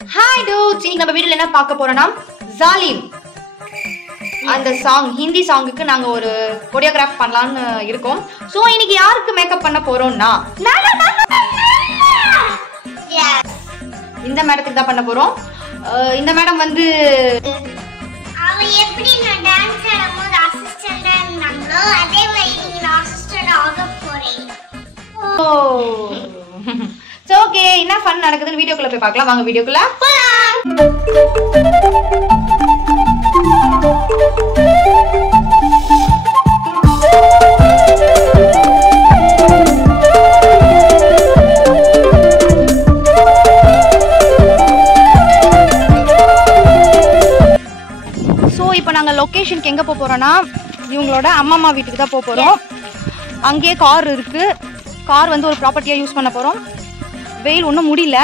Hi dudes, இன்னைக்கு நம்ம வீடியோல என்ன பார்க்க போறோம்னா ஜாலிம் அந்த சாங், ஹிந்தி சாங்குக்கு நாங்க ஒரு கோரியோகிராஃப் பண்ணலாம்னு இருக்கோம். சோ இன்னைக்கு யாருக்கு மேக்கப் பண்ண போறோம்னா இந்த மேடத்துக்கு தான் பண்ண போறோம். இந்த மேடம் வந்து அவ எப்படி நான் டான்ஸ் ஆடும்போது அசிஸ்டன்ட்டா இருந்தாங்களோ அதே மாதிரி நான் அசிஸ்டன்ட் ஆக போறேன். சோ ஓகே, என்ன ஃபன் நடக்குதுன்னு வீடியோக்குள்ள போய் பார்க்கலாம். வாங்க வீடியோக்குள்ள போலாம். ஸோ இப்போ நாங்கள் லொக்கேஷனுக்கு எங்கே போக போகிறோன்னா இவங்களோட அம்மா வீட்டுக்கு தான் போக போகிறோம். அங்கேயே கார் இருக்குது. கார் வந்து ஒரு ப்ராப்பர்ட்டியாக யூஸ் பண்ண போகிறோம். வெயில் ஒன்றும் முடியல.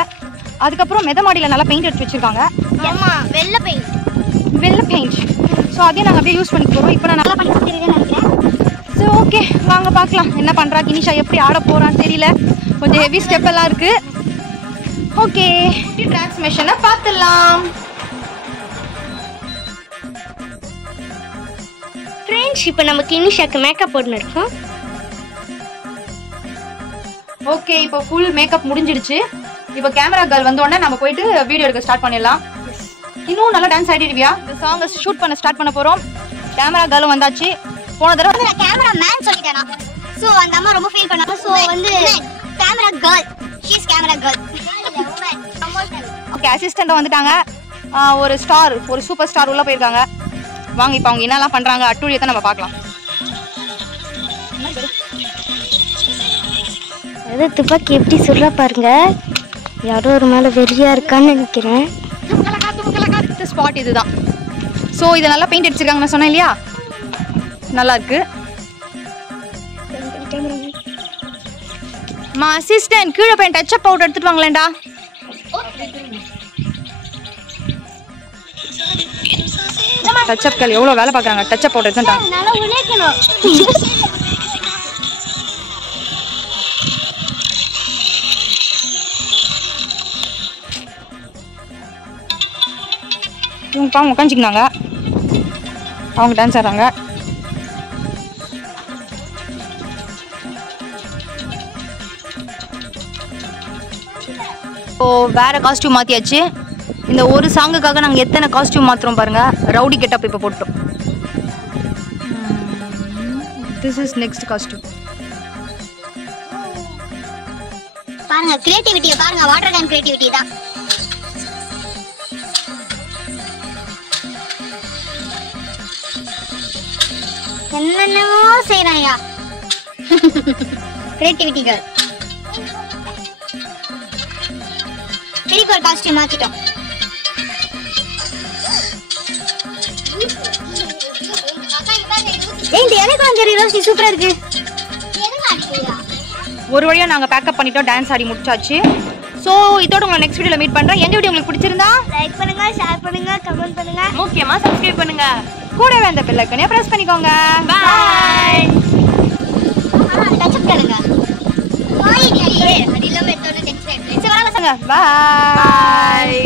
அதுக்கப்புறம் மெத மாடியில் நல்லா பெயிண்ட் எடுத்து வச்சுருக்காங்க. ஆமாம், வெள்ளை பெயிண்ட். ஸோ அதையும் நாங்கள் அப்படியே யூஸ் பண்ணி போகிறோம். இப்போ நான் நல்லா பண்ணி நினைக்கிறேன். ஸோ ஓகே, வாங்க பார்க்கலாம் என்ன பண்ணுறா கினிஷா, எப்படி ஆட போகிறான்னு தெரியல. கொஞ்சம் ஹெவி ஸ்டெப் எல்லாம் இருக்குது. ஓகே, டிரான்ஸ்மிஷனை பார்த்துடலாம். ஃப்ரெண்ட்ஸ், இப்போ நம்ம கினிஷாக்கு மேக்கப் போட்டுன்னு இருக்கோம். ஓகே, இப்போ ஃபுல் மேக்கப் முடிஞ்சிடுச்சு. இப்போ கேமரா கேர்ள் வந்த உடனே நம்ம போயிட்டு வீடியோ எடுக்க ஸ்டார்ட் பண்ணிடலாம். இன்னும் நல்லா டான்ஸ் ஆடிடுவியா? இந்த சாங்கை ஷூட் பண்ண ஸ்டார்ட் பண்ண போகிறோம். கேமரா கேர்ளும் வந்தாச்சு. போன தடவை நான் கேமரா மேன் சொல்லிட்டேனா, ஸோ அந்த அம்மா ரொம்ப ஃபீல் பண்ணாங்க. ஸோ வந்து camera girl, she's camera girl. Okay, assistant வந்துட்டாங்க. ஒரு ஸ்டார், ஒரு சூப்பர் ஸ்டார் உள்ள போயிருக்காங்க. வாங்க இப்போ அவங்க என்னெல்லாம் பண்ணுறாங்க அட்டூழியத்தை நம்ம பார்க்கலாம். அது துப்பாக்கி எப்படி சொல்ற பாருங்க. யாரோ ஒரு மேலே வெறியா இருக்கான்னு நினைக்கிறேன். ஸ்பாட் இதுதான். ஸோ இதை நல்லா பெயிண்ட் அடிச்சிருக்காங்க. நான் சொன்னேன் இல்லையா, நல்லா இருக்கு. அசிஸ்டன்ட் கீழே போய் டச் அப் பவுடர் எடுத்துட்டு வாங்களேன்டா. டச் அப் கல் எவ்வளோ வேலை பார்க்குறாங்க. டச் அப் பவுடர் எடுத்துட்டாங்க. நல்லா உழைக்கணும். இவங்க பாவம் உட்காந்துக்கினாங்க. அவங்க டான்ஸ் ஆடுறாங்க. இப்போ வேற காஸ்டியூம் மாற்றியாச்சு. இந்த ஒரு சாங்குக்காக நாங்கள் எத்தனை காஸ்டியூம் மாற்றுறோம் பாருங்க. ரவுடி கெட்டப் இப்போ போட்டோம். This is next costume. பாருங்க கிரியேட்டிவிட்டியை பாருங்க. வாட்டர் கேன் கிரியேட்டிவிட்டி தான். என்னென்னமோ செய்யறாயா கிரியேட்டிவிட்டி கேர்ள். திருப்பி ஒரு காஸ்டியூம் மாத்திட்டோம். இந்த எனக்கு ரோஸ்டி சூப்பரா இருக்கு. ஒரு வழியாக நாங்கள் பேக்கப் பண்ணிட்டோம். டான்ஸ் ஆடி முடிச்சாச்சு. ஸோ இதோட உங்களை நெக்ஸ்ட் வீடியோவில் மீட் பண்ணுறேன். எங்கள் வீடியோ உங்களுக்கு பிடிச்சிருந்தா லைக் பண்ணுங்க, ஷேர் பண்ணுங்க, கமெண்ட் பண்ணுங்க, முக்கியமாக சப்ஸ்கிரைப் பண்ணுங்க. கூடவே அந்த பெல் ஐகானை பிரஸ் பண்ணிக்கோங்க. பாய். டச் அப் பண்ணுங்க. பாய். அது இல்லாம எத்தனை டெக்ஸ்ட் பாய்.